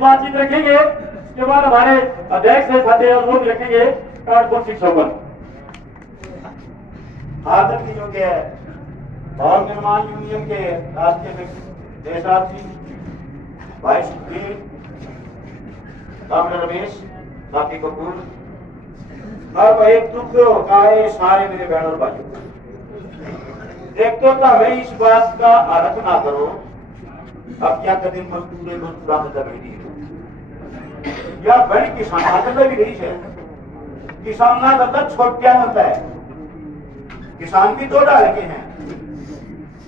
बातचीत रखेंगे। उसके बाद हमारे अध्यक्ष है साथी और वो भी रखेंगे कार्ड शिक्षकों पर। आदरणीय योग्य भवन निर्माण यूनियन के राष्ट्रीय देशार्थी भाई सुखबीर, डॉक्टर रमेश, साथी कपूर, अब एक दुख का है सारे मेरे बहन और भाइयों। एक तो हमें इस बात का आदत ना करो अब क्या कदम मजदूर मजदूरा दबेड़ी या बड़ी किसान आदत भी रही है। किसान ना करता छोटा होता है। किसान भी दो डाले के हैं,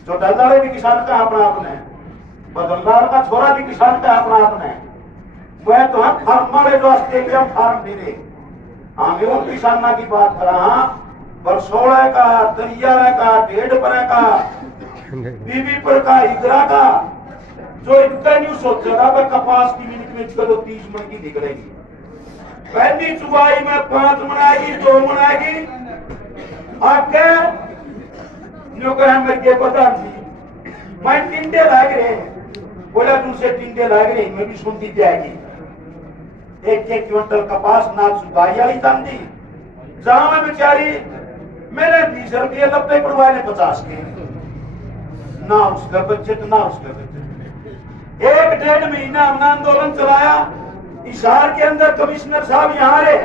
छोटा दाले भी किसान का अपना अपना है, बदलदार का छोरा भी किसान का अपना अपना है। वह तो है फार्मर जो ऑस्ट्रेलिया फार्म दे रहे हमें वो किसाना की बात कर रहा पर 16 का, दरिया का, 1.5 का, बीबी पर का, इधरा का, जो इनका न्यू सोचेगा वह कपास की मिनट में इसका तो 30 मन की निकलेगी। पहली चुबाई में 5 मन आएगी, 2 मन आएगी। आगे जो कहे मेरे प्रधान जी मैं टिंडे लाग रहे हैं, बोला तुमसे टिंडे लाग रहे मैं भी सुनती जाएगी। 1-1 क्विंटल कपास ना चुबाई वाली दांदी जहां में बेचारी मैंने 20 रुपये लपटे पड़वाए ने 50 के, ना उसका बजट ना उसका बजट। 1-1.5 महीना हमने आंदोलन चलाया। हिसार के अंदर कमिश्नर साहब यहाँ रहे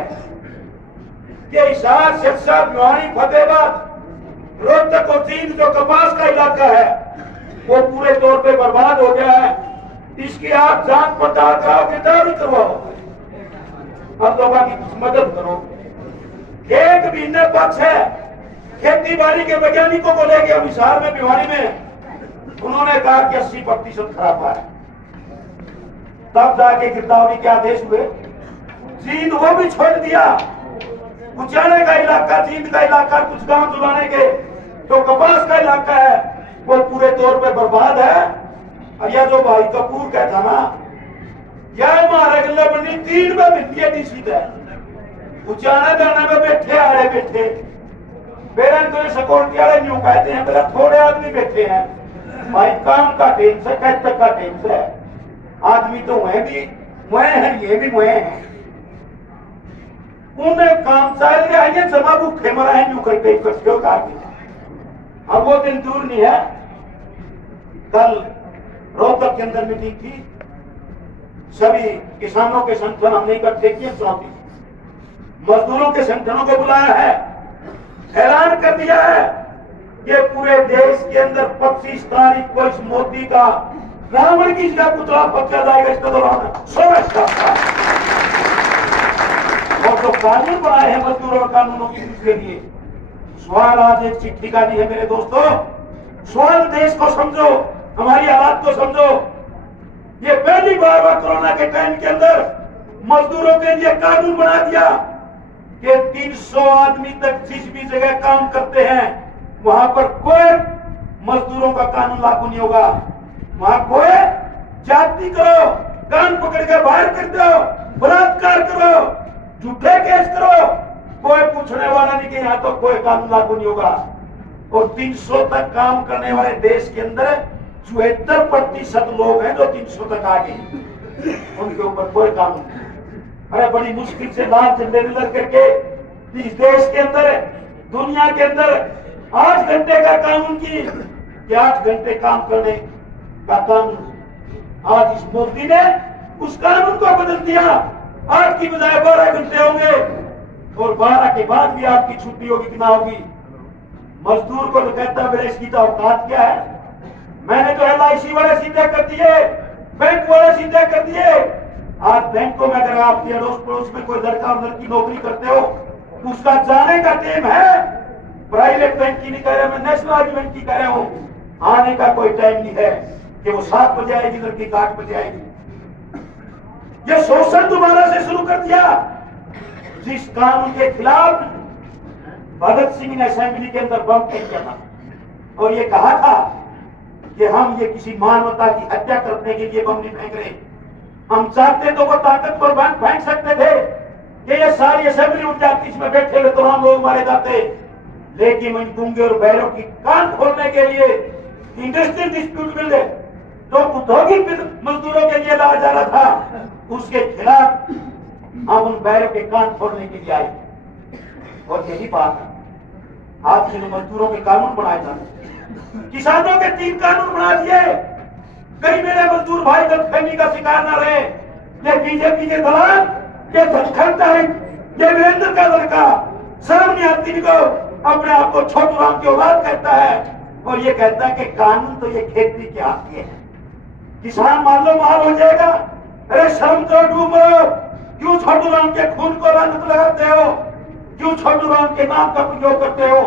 कि हिसार, सिरसा, भिवानी, फतेहाबाद, रोहतक और जींद जो कपास का इलाका है वो पूरे तौर पे बर्बाद हो गया है। इसकी आप जांच पड़ताल कराओ, गिरफ्तारी करवाओ, अब लोगों की कुछ मदद करो। 1 महीने पक्ष है खेती बाड़ी के वैज्ञानिकों को लेके हम हिसार में, भिवानी में, उन्होंने कहा कि 80% खराब है। तब जाके गिरफ्तारी के आदेश हुए। जींद वो भी छोड़ दिया, उचाने का इलाका, जींद का इलाका, कुछ गांव जुलाने के जो कपास का इलाका है वो पूरे तौर पे बर्बाद है। और यह जो भाई कपूर कहता ना यह हमारे गले बनी 3 में मिलती है सीधा उचाना जाना में बैठे आ रहे बैठे मेरे तो सिक्योरिटी वाले न्यू कहते हैं मेरा थोड़े आदमी बैठे हैं भाई काम का टेम से कब तक का टेम से आदमी तो वह भी वह है ये भी वह है उन्हें काम चाह रहे हैं जमा भूखे मरा है न्यू करके इकट्ठे हो गए। अब वो दिन दूर नहीं है। कल रोहतक के अंदर मीटिंग थी, सभी किसानों के संगठन हमने इकट्ठे किए, 34 मजदूरों के संगठनों को बुलाया है, ऐलान कर दिया है कि पूरे देश के अंदर 25 तारीख को इस मोदी का रावण की जगह पुतला पक्का जाएगा इस दौरान 16 और जो कानून बनाए हैं मजदूरों और कानूनों की के लिए। सवाल आज एक चिट्ठी का नहीं है मेरे दोस्तों, सवाल देश को समझो, हमारी हालात को समझो। ये पहली बार हुआ कोरोना के टाइम के अंदर मजदूरों के लिए कानून बना दिया कि 300 आदमी तक जिस भी जगह काम करते हैं वहां पर कोई मजदूरों का कानून लागू नहीं होगा। वहां कोई जाति करो, कान पकड़ के बाहर कर दो, बलात्कार करो, झूठे केस करो, कोई पूछने वाला नहीं कि यहाँ तो कोई कानून लागू नहीं होगा। और 300 तक काम करने वाले देश के अंदर 74% लोग हैं जो 300 तक आ गए, उनके ऊपर कोई कानून नहीं। अरे बड़ी मुश्किल से लाल झंडे लड़ करके इस देश के अंदर, दुनिया के अंदर 8 घंटे का कानून की कि 8 घंटे काम करने का कानून, आज इस मोदी ने उस कानून को बदल दिया। 8 की बजाय 12 घंटे होंगे और 12 के बाद भी आपकी छुट्टी होगी कि ना होगी। मजदूर को तो कहता है इसकी तो औकात क्या है। मैंने तो LIC वाले सीधे कर दिए, बैंक वाले सीधे कर दिए। आज बैंकों में अगर आपके अड़ोस पड़ोस में कोई लड़का और लड़की नौकरी करते हो, उसका जाने का टाइम है। प्राइवेट बैंक की नहीं कह रहा मैं, नेशनल बैंक की कह रहा हूँ, आने का कोई टाइम नहीं है कि वो 7 बजे आएगी, लड़की 8 बजे आएगी। ये शोषण दोबारा से शुरू कर दिया। जिस कानून के खिलाफ भगत सिंह ने असेंबली के अंदर बम फेंक किया था और ये कहा था कि हम ये किसी मानवता की हत्या करने के लिए बम नहीं फेंक रहे, हम चाहते तो वो ताकतवर बम फेंक सकते थे कि ये सारी असेंबली उठ जाती, इसमें बैठे हुए तमाम लोग मारे जाते। लेकिन इन गूंगे और बैरों की कान खोलने के लिए इंडस्ट्रियल डिस्प्यूट बिल जो औद्योगिक मजदूरों के लिए लाया जा रहा था, उसके खिलाफ हम उन बैरों के कान फोड़ने के लिए आए। और यही बात है, आज के मजदूरों के कानून बनाए जाते, किसानों के 3 कानून बना दिए। कई मेरे मजदूर भाई गलतफहमी का शिकार ना रहे। ये बीजेपी के दलाल, ये धनखड़ता है, ये वीरेंद्र का लड़का शर्म नहीं आती इनको, अपने आप को छोटू राम की औलाद कहता है और ये कहता है कि कानून तो ये खेती के हाथ है, किसान मान लो मार हो जाएगा। अरे शर्म करो, डूब मरो। क्यों छोटू राम के खून को लानत लगाते हो? क्यों छोटू राम के नाम का प्रयोग करते हो?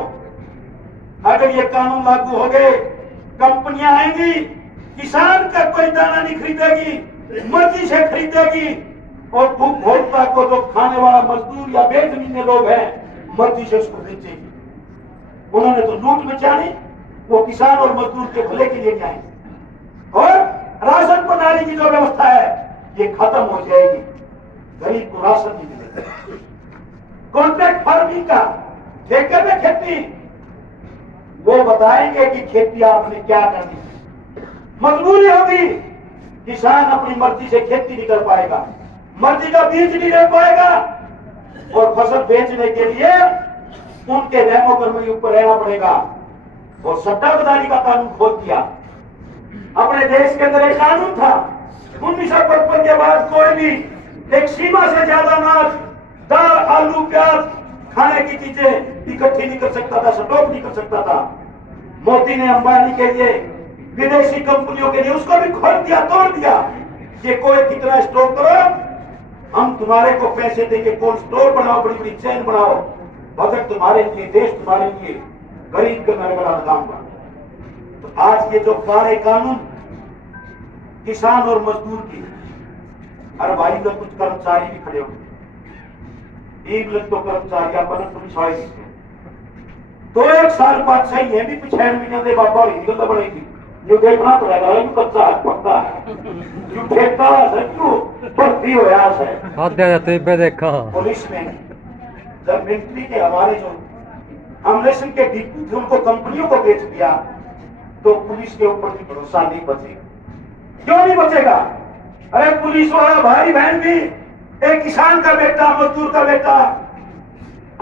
अगर ये कानून लागू हो गए, कंपनियां आएंगी, किसान का कोई दाना नहीं खरीदेगी, मर्जी से खरीदेगी। और उपभोक्ता को जो खाने वाला मजदूर या बेजमीने लोग हैं, मर्जी से उसको बेचेगी। उन्होंने तो लूट मचानी, वो किसान और मजदूर के भले के लिए नहीं आए। और राशन प्रणाली की जो व्यवस्था है, ये खत्म हो जाएगी। गरीब को राशन नहीं मिलेगा। कॉन्ट्रैक्ट फार्मिंग का, ठेके में खेती, वो बताएंगे कि खेती आपने क्या करनी है। मजबूरी होगी, किसान अपनी मर्जी से खेती नहीं कर पाएगा, मर्जी का बीज नहीं ले पाएगा और फसल बेचने के लिए उनके रहमो कर्म के ऊपर रहना पड़ेगा। और सट्टा बाजारी का कानून खोल दिया। अपने देश के अंदर एक कानून था, 1955 के बाद कोई भी एक सीमा से ज्यादा अनाज, दाल, आलू, प्याज, खाने की चीजें इकट्ठी नहीं कर सकता था, स्टॉक नहीं कर सकता था। मोदी ने अंबानी के लिए, विदेशी कंपनियों के लिए उसको भी खोल दिया, तोड़ दिया। ये कोई कितना स्टॉक करो, हम तुम्हारे को पैसे देंगे, कोल्ड स्टोर बनाओ, बड़ी बड़ी चेन बनाओ, बजट तुम्हारे लिए, देश तुम्हारे लिए, गरीब का मेरे बड़ा काम का। तो आज ये जो काले कानून किसान और मजदूर की, अरे भाई तो कुछ कर्मचारी भी खड़े होंगे, 1 लाख तो कर्मचारी अपन पुलिस वाले दिखते, तो 1 साल बाद सही है भी पिछड़ महीने दे बाबा और हिंदू तो बढ़ेगी। जो देखना पड़ेगा, ये कच्चा है, पक्का है, जो ठेका है, क्यों भर्ती हो यार है। आधे जाते पे देखा पुलिस में जब मिलिट्री के हमारे जो अमलेशन के डिपू थे, उनको कंपनियों को बेच दिया, तो पुलिस के ऊपर भी भरोसा नहीं बचेगा। क्यों नहीं बचेगा? अरे पुलिस वाला भाई बहन भी, एक किसान का बेटा, मजदूर का बेटा,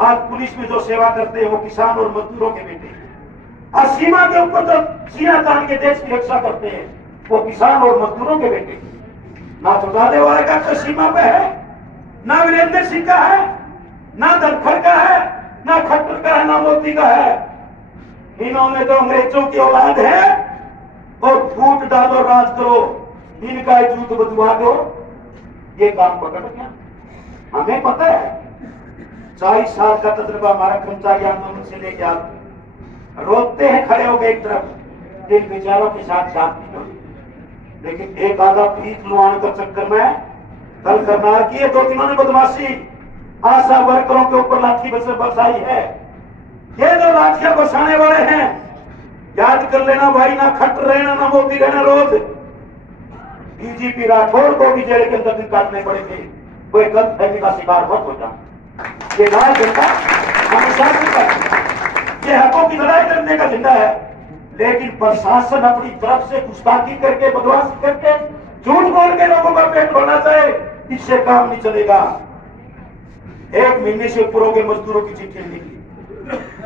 आज पुलिस में जो सेवा करते हैं वो किसान और मजदूरों के बेटे। आज सीमा के ऊपर जो सीना तान के देश की रक्षा करते हैं वो किसान और मजदूरों के बेटे। ना चौटाले वाले का तो सीमा पे है, ना वीरेंद्र सिंह का है, ना धनखड़ का है, ना खट्टर का है, ना मोदी का है। इन्होंने तो अंग्रेजों की औलाद है और फूट डालो, राज करो, इनका जूत बदवा दो, ये काम पकड़ गया। हमें पता है, 40 साल का तजुर्बा हमारा कर्मचारी आंदोलन से लेके आते, रोते हैं खड़े हो गए एक तरफ, इन बेचारों के साथ जात नहीं होती। लेकिन एक आधा फीस लुआने के चक्कर में कल करनाल की 2-3 ने बदमाशी आशा वर्करों के ऊपर लाठी बरसाई है। ये जो लाठियां बरसाने वाले हैं, याद कर लेना भाई, ना खट्टर रहना, ना मोदी रहना। रोज डीजीपी राठौड़ को भी जेल के अंदर दिन काटने पड़ेंगे, कोई गलतफहमी का शिकार मत हो जाए। ये लाल झंडा हमेशा से ये हकों की लड़ाई करने का झंडा है, लेकिन प्रशासन अपनी तरफ से गुस्ताखी करके, बदमाशी करके, झूठ बोल के लोगों का पेट भरना चाहे, इससे काम नहीं चलेगा। 1 महीने से ऊपर हो गए मजदूरों की चिट्ठी निकली,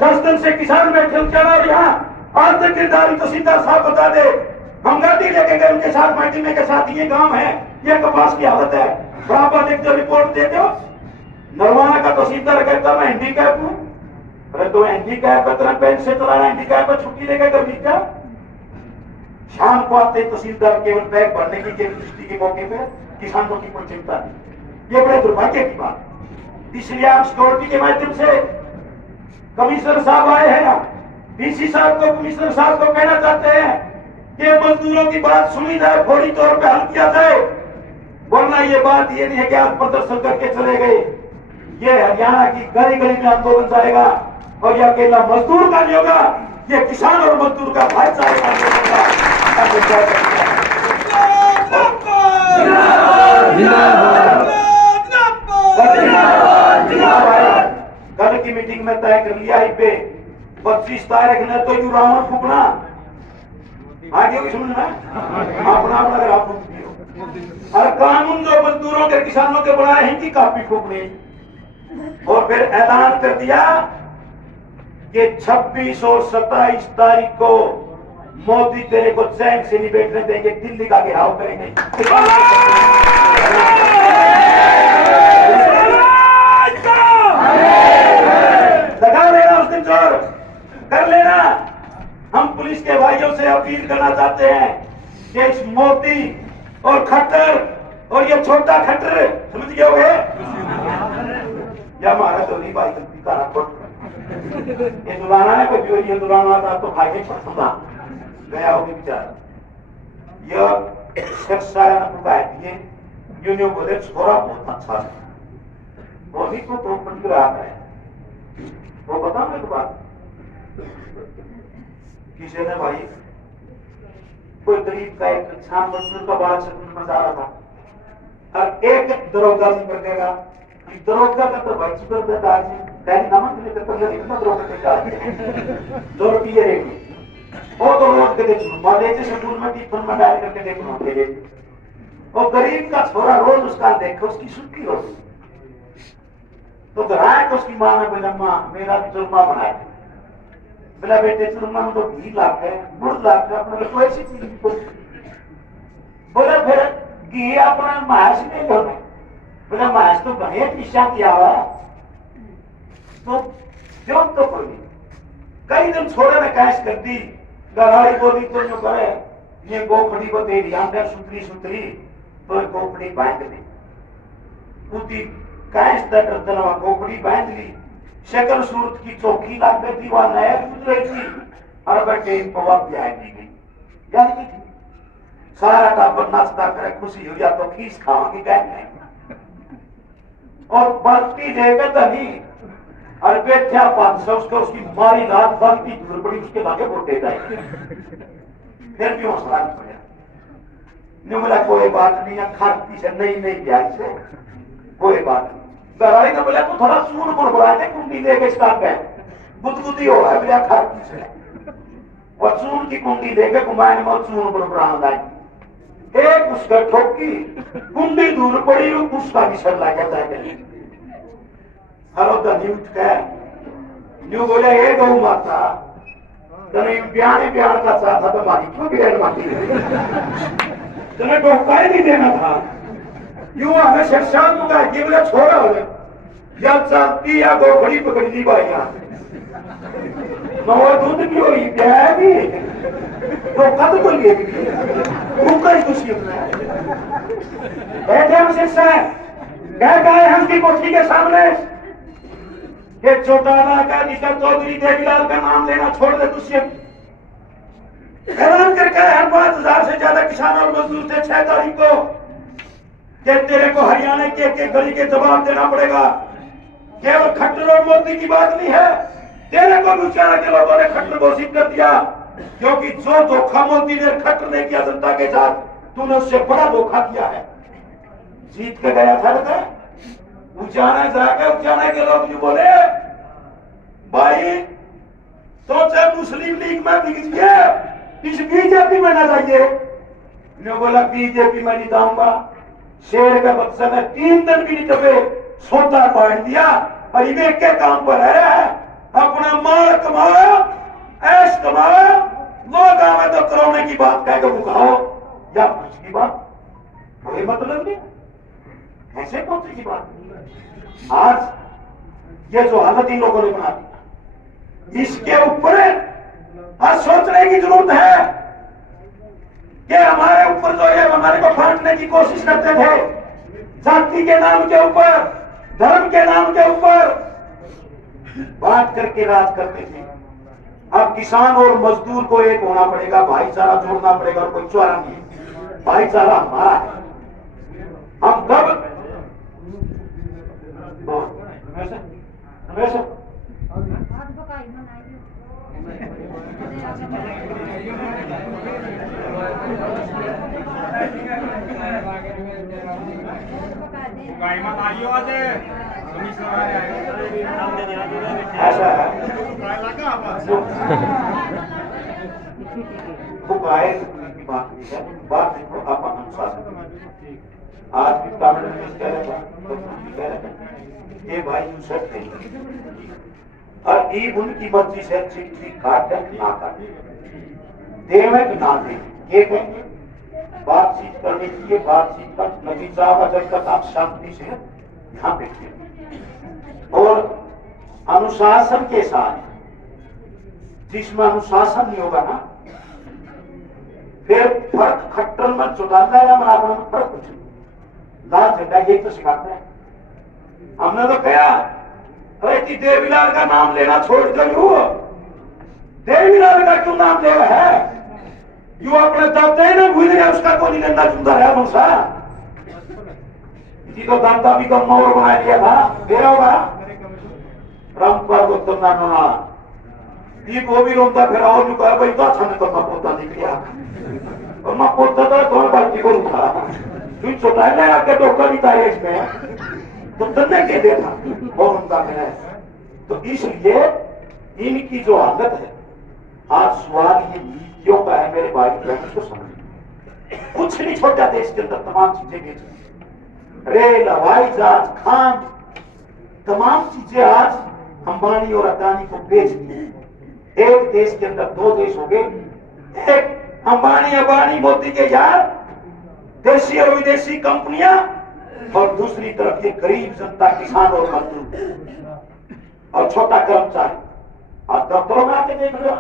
10 दिन से किसान बैठे चला, और यहाँ आज तक गिरदारी तो सीधा साफ बता दे। हम गाड़ी लेके गए उनके साथ, महकमे के साथ, ये गांव है, ये कपास की हालत है, बराबर देख दो, रिपोर्ट दे दो। नरवाना का तहसीलदार कहता मैं हैंडीकैप हूं। अरे तो हैंडीकैप है, तेरा बैंक से चलाना, हैंडीकैप है, छुट्टी लेकर गर्मी का। शाम को आते तहसीलदार केवल बैग भरने की दृष्टि के मौके पे, किसानों की कोई चिंता नहीं। ये बड़े दुर्भाग्य की बात। इसलिए आप सिक्योरिटी के माध्यम से कमिश्नर साहब आए हैं, डीसी साहब को, कमिश्नर साहब को कहना चाहते हैं कि मजदूरों की बात सुनी जाए, फौरी तौर पर हल किया जाए, वरना ये बात ये नहीं है कि आप प्रदर्शन करके चले गए। ये हरियाणा की गली गली में आंदोलन जाएगा, और ये अकेला मजदूर का नहीं होगा, ये किसान और मजदूर का भाईचारे का आंदोलन होगा। कल की मीटिंग में तय कर लिया है पे 25 तारीख ने तो यू रावण फूकना, आगे भी समझ में अपना अपना अगर आप फूकती हो। और कानून जो मजदूरों के किसानों के बनाए हैं कि काफी फूकने, और फिर ऐलान कर दिया कि 26 और 27 तारीख को मोदी तेरे को चैन से नहीं बैठने देंगे, दिल्ली का घेराव करेंगे। लगा लेना उस दिन जोर कर लेना। हम पुलिस के भाइयों से अपील करना चाहते हैं कि इस मोदी और खट्टर और ये छोटा खट्टर समझ गए होगे, या हमारा तो नहीं भाई गलती का ये दुलाना है कोई, ये दुलाना था तो भाई नहीं पड़ता गया होगी बेचारा। यह शख्स ये यूनियो बोले छोरा बहुत अच्छा है, वो भी को तो पट रहा है। वो बता मेरे बात किसी ने भाई कोई गरीब का एक छान मजदूर का बड़ा छत्र मचा रहा था, और एक दरोगा जी कर देगा, दरोगा का तो भाई चिपर देता है नमक लेकर तो कितना दरोगा देता 2 रुपये रेगी वो तो रोज के देख माले से दूर में टिफिन में डाल करके देखो दे। वो गरीब का छोरा रोज उसका देखो, उसकी सुखी होती तो ग्राहक उसकी मां ने बोला मां मेरा चूरमा बनाए, बोला बेटे चूरमा में तो 20 लाख है, 10 लाख है, अपने को ऐसी चीज बोला फिर घी अपना मास नहीं होने, बोला मास तो बने पीछा किया हुआ तो क्यों तो कोई नहीं। कई दिन छोड़े ने कैश कर दी, गराई बोली तो जो करे ये गोखड़ी को दे दी अंदर सुतरी सुतरी तो गोखड़ी बांध ली, उसी कैश तक तरवा गोखड़ी बांध ली, शक्ल सूरत की चौकी लाग गई थी, वह नया गुजर रही थी, और बेटे पवा ब्याह दी गई, याद की थी सारा टाबर नाचता करे खुशी हो, या तो खीस खाओगी कह नहीं और बाकी देगा धनी और बैठा 500 उसको उसकी मारी रात बंद की दूर पड़ी उसके लागे बोटे जाए, फिर भी हौसला नहीं पड़ा। नहीं बोला कोई बात नहीं है, खाती से नहीं ब्याह से कोई बात नहीं। गराई ने बोला तू थोड़ा सून पर बुला दे, कुंडी लेके इसका गए बुद्धबुद्धि हो रहा है बोला खाती से, और चून की कुंडी लेके घुमाने में चून पर बुला लाई, एक उसका ठोकी कुंडी दूर पड़ी, उसका भी सर लग जाता। हलो धनी उठ गए न्यू बोले ये गौ माता तुम्हें ब्याह का साथ था तो मारी क्यों गिर माती तुम्हें धोखा ही नहीं देना था, क्यों हमें शर्षान को कहा कि बोले छोड़ा हो या चाहती या गोखड़ी पकड़ दी भाई नवा दूध भी हुई ब्याह भी धोखा तो कोई लिए भूखा ही खुशी बैठे हम शिक्षा कह गए हम की कोठी के सामने ये चौटाला का निकर चौधरी देवीलाल का नाम लेना छोड़ दे, दुष्यंत ऐलान करके हर 5000 से ज्यादा किसान और मजदूर थे 6 तारीख को कि तेरे को हरियाणा के एक गली के जवाब देना पड़ेगा। केवल खट्टर और मोदी की बात नहीं है, तेरे को भी उचारा के लोगों ने खट्टर घोषित कर दिया, क्योंकि जो धोखा मोदी ने खट्टर ने किया जनता के साथ, तूने उससे बड़ा धोखा किया है। जीत के गया था उचाना जाके उचाना के लोग जो बोले भाई तो चाहे मुस्लिम लीग में बिक जाए इस बीजेपी में ना जाइए, ने बोला बीजेपी में नहीं जाऊंगा। शेर का बच्चा ने 3 दिन भी नहीं दबे सोता बांट दिया और विवेक के काम पर है, अपना माल कमाओ ऐश कमाओ, लोग आवे तो करोने की बात कह के मुकाओ या कुछ की बात कोई मतलब नहीं, ऐसे पहुंचे की बात। आज ये जो हालत इन लोगों ने बना दी, इसके ऊपर आज सोचने की जरूरत है कि हमारे ऊपर जो है हमारे को बांटने की कोशिश करते थे, जाति के नाम के ऊपर, धर्म के नाम के ऊपर बात करके राज करते थे। अब किसान और मजदूर को एक होना पड़ेगा, भाईचारा जोड़ना पड़ेगा, और कोई चोरा नहीं, भाईचारा हमारा है। हम कब ऐसा है देखो गाय की बात नहीं है, बात देखो आप अनुशासन। आज भी पार्लियामेंट कह रहे हैं ये भाई यूसुफ नहीं, और ईब उनकी मर्जी से चिट्ठी काटे ना काटे, देवे कि ना दे, ये कहेंगे बातचीत करने के लिए। बातचीत का नतीजा जब तक आप शांति से ध्यान देखें और अनुशासन के साथ, जिसमें अनुशासन नहीं होगा ना, फिर फर्क खट्टर में चुटाता है, बराबर में फर्क कुछ लाल झंडा ये तो सिखाता है। हमने तो कहा अरे कि देवीलाल का नाम लेना छोड़ दो, देवीलाल का क्यों नाम लेगा है, यू अपने दादा ही ना भूल गया, उसका कोई नहीं लेना चुनता है मुझसा, इसी तो दादा भी कम मोर बना लिया था, मेरा होगा राम पर को तुमना नोना ये को भी रोता फिर और जो कहा भाई तो अच्छा ने तो मैं पोता दिख गया, और मैं पोता था तो बाकी को उठा तू छोटा है ना आके डॉक्टर भी था इसमें तो तन्ने के दे था और उनका कहना है। तो इसलिए इनकी जो आदत है, आज सवाल ये नीतियों का है मेरे भाई बहन को समझ, कुछ नहीं छोटा देश के अंदर तमाम चीजें बेच, रेल, हवाई जहाज, खान, तमाम चीजें आज अंबानी और अदानी को बेच दी। एक देश के अंदर दो देश हो गए, एक अंबानी अबानी मोदी के यार, देशी और विदेशी कंपनियां, और दूसरी तरफ ये गरीब जनता, किसान और मजदूर और छोटा कर्मचारी। आप दफ्तरों में आके देख लो,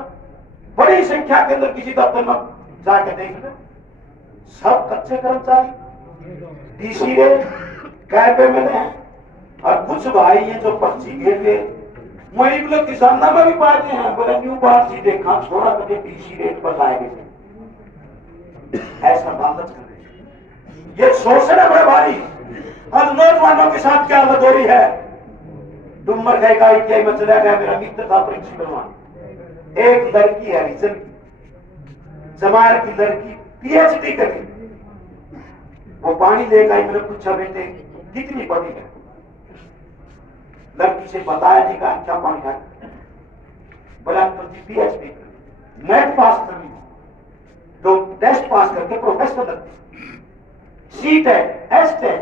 बड़ी संख्या के अंदर किसी दफ्तर में जाके देख लो, सब कच्चे कर्मचारी डीसी रे कैबे में हैं, और कुछ भाई ये जो पर्ची घेर वही बोले किसाना में भी पाते हैं, बोले न्यू पार्टी देखा छोड़ा कभी डीसी रेट पर लाए गए, ऐसा लालच कर रहे। ये शोषण है बड़े भारी। आज नौजवानों के साथ क्या हालत हो रही है, डुमर गए का ITI में चला गया, मेरा मित्र था प्रिंसिपल वहां, एक लड़की है रिजन की, जमार की लड़की PhD कर रही, वो पानी लेकर आई, मैंने पूछा बेटे कितनी पढ़ी है, लड़की से बताया नहीं कहा क्या पानी है, बोला PhD नेट पास कर ली, लोग टेस्ट पास करके प्रोफेसर लगते, सीट है, टेस्ट है,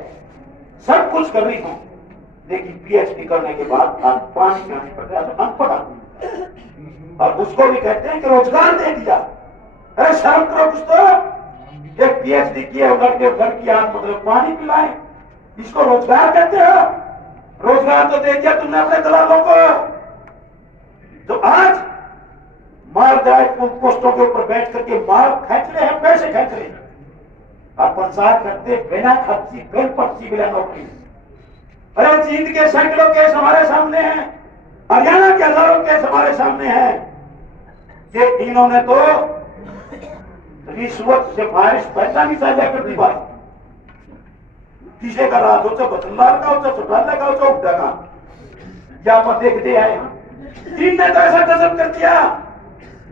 सब कुछ कर रही हूं, लेकिन PhD करने के बाद पानी पीने पड़ता है, तो अनपढ़ आदमी, और उसको भी कहते हैं कि रोजगार दे दिया। अरे शर्म करो कुछ तो, एक PhD किए लड़के लड़की आप मतलब पानी पिलाए, इसको रोजगार कहते हो? रोजगार तो दे दिया तुमने अपने दलालों को। तो आज माल जाए पोस्टों के ऊपर बैठ करके माल खेच रहे हैं, पैसे खेच रहे हैं, और पंचायत करते बिना खर्ची, बिन पर्ची, बिना नौकरी। अरे जींद के सैकड़ों केस हमारे सामने हैं, हरियाणा के हजारों केस हमारे सामने हैं, कि इन्होंने तो रिश्वत सिफारिश पैसा नहीं साझा कर दी भाई, किसे का राज हो, बदलदार का हो, चौटाला का हो, उड्डा का, या मत देखते आए इनने तो ऐसा गजब कर दिया,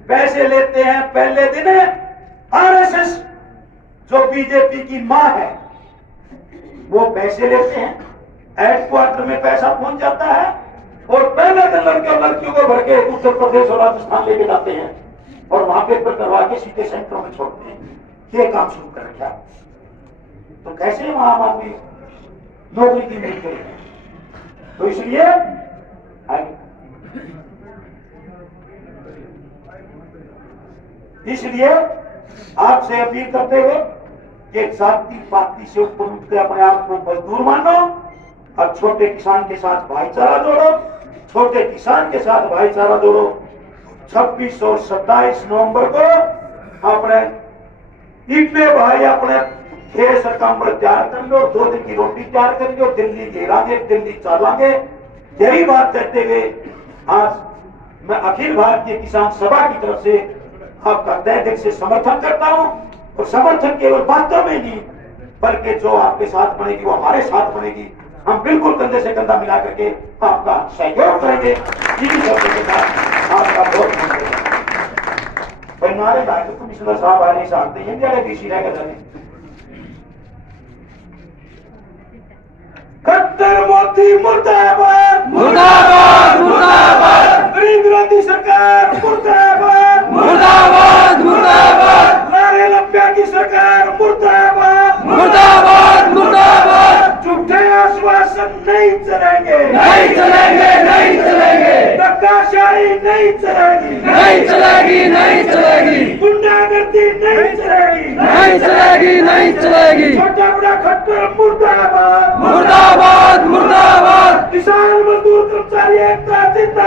पैसे लेते हैं पहले दिन RSS जो बीजेपी की मां है, वो पैसे लेते हैं, हेडक्वार्टर में पैसा पहुंच जाता है, और पहले दिन लड़के और लड़कियों को भर के उत्तर प्रदेश और राजस्थान लेके जाते हैं, और वहां पेपर करवा के सीधे सेंटरों में छोड़ते हैं। ये काम शुरू कर रखा, तो कैसे वहां आम आदमी नौकरी की उम्मीद करेंगे? तो इसलिए आपसे अपील करते हुए कि जाति पाति से ऊपर उठ के अपने आप को मजदूर मानो, और छोटे किसान के साथ भाईचारा जोड़ो, छोटे किसान के साथ भाईचारा जोड़ो। 26 और 27 नवंबर को अपने इतने भाई अपने खेस कंबल तैयार कर लो, 2 दिन की रोटी तैयार कर लो, दिल्ली घेरांगे, दिल्ली चलांगे। यही बात करते हुए आज मैं अखिल भारतीय किसान सभा की तरफ से आपका तहे दिल से समर्थन करता हूं, और समर्थन केवल बातों में नहीं, बल्कि जो आपके साथ बनेगी वो हमारे साथ बनेगी। हम बिल्कुल कंधे से कंधा मिला करके आपका सहयोग करेंगे। इन्हीं शब्दों के साथ आपका बहुत धन्यवाद। हमारे राज्य कमिश्नर साहब आ रहे जानते हैं, मेरे डीसी रह गए खट्टर मोदी मुर्दाबाद, मुर्दाबाद मुर्दाबाद, गरीब विरोधी सरकार मुर्दाबाद, मुर्दाबाद मुर्दाबाद। सरकार मुर्दाबाद मुर्दाबाद मुर्दाबाद। झूठे आश्वासन नहीं चलेंगे, नहीं चलेंगे नहीं चलेंगे, धक्काशाही नहीं चलेगी, नहीं चलेगी नहीं चलेगी, गुंडागर्दी नहीं चलेगी, नहीं चलेगी नहीं चलेगी। छोटा बड़ा खट्टर मुर्दाबाद मुर्दाबाद मुर्दाबाद। किसान मजदूर कर्मचारी एकता जिंदाबाद।